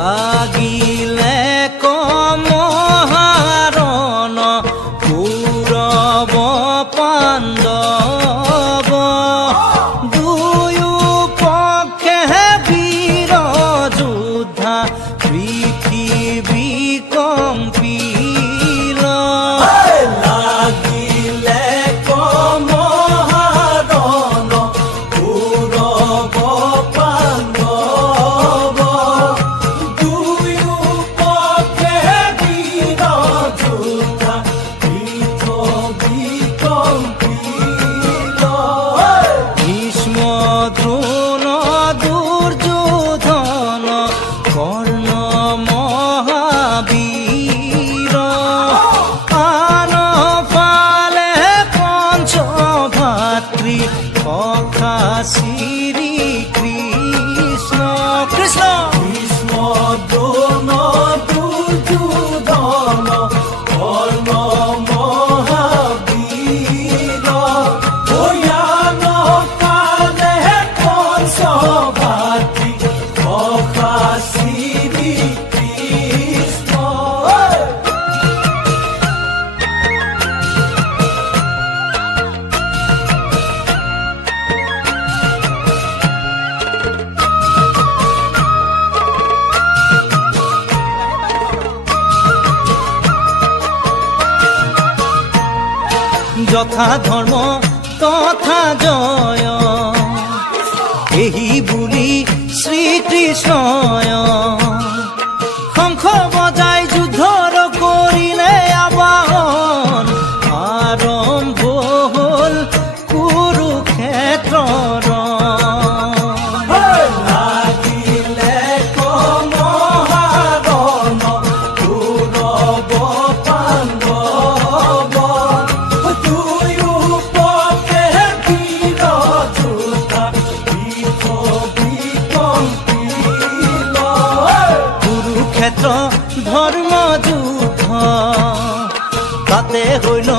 লাগিলে কমহাৰণ কৌৰৱ পাণ্ডৱ দুয়ো পক্ষে বীৰ যোদ্ধা পৃথিৱী কম্পিল লাগিলে কমহাৰণ কৌৰৱ পাণ্ডৱ দুয়ো পক্ষে বীৰ যোদ্ধা পৃথিৱী কম্পিল ভীষ্ম দ্ৰোণ দুৰ্যোধন কৰ্ণ মহাবীৰ আন ফালে পঞ্চভাতৃ সখা শ্ৰী কৃষ্ণ কৃষ্ণ ভীষ্ম দ্ৰোণ দুৰ্যোধন কৰ্ণ মহাবীৰ ভয়ান কালে পঞ্চভাতৃ সখা শ্ৰী কৃষ্ণ যথা ধৰ্ম তথা জয় এই বুলি শ্ৰীকৃষ্ণয় শংখ বজাই যুদ্ধৰ কৰিলে আবাহন আৰম্ভ হ'ল কুৰুক্ষেত্ৰৰ লাগিলে কমহাৰণ কৌৰৱ পাণ্ডৱ দুয়ো পক্ষে বীৰ যোদ্ধা পৃথিৱী কম্পিল কুৰুক্ষেত্ৰ ধৰ্ম যুদ্ধ তাতে হৈল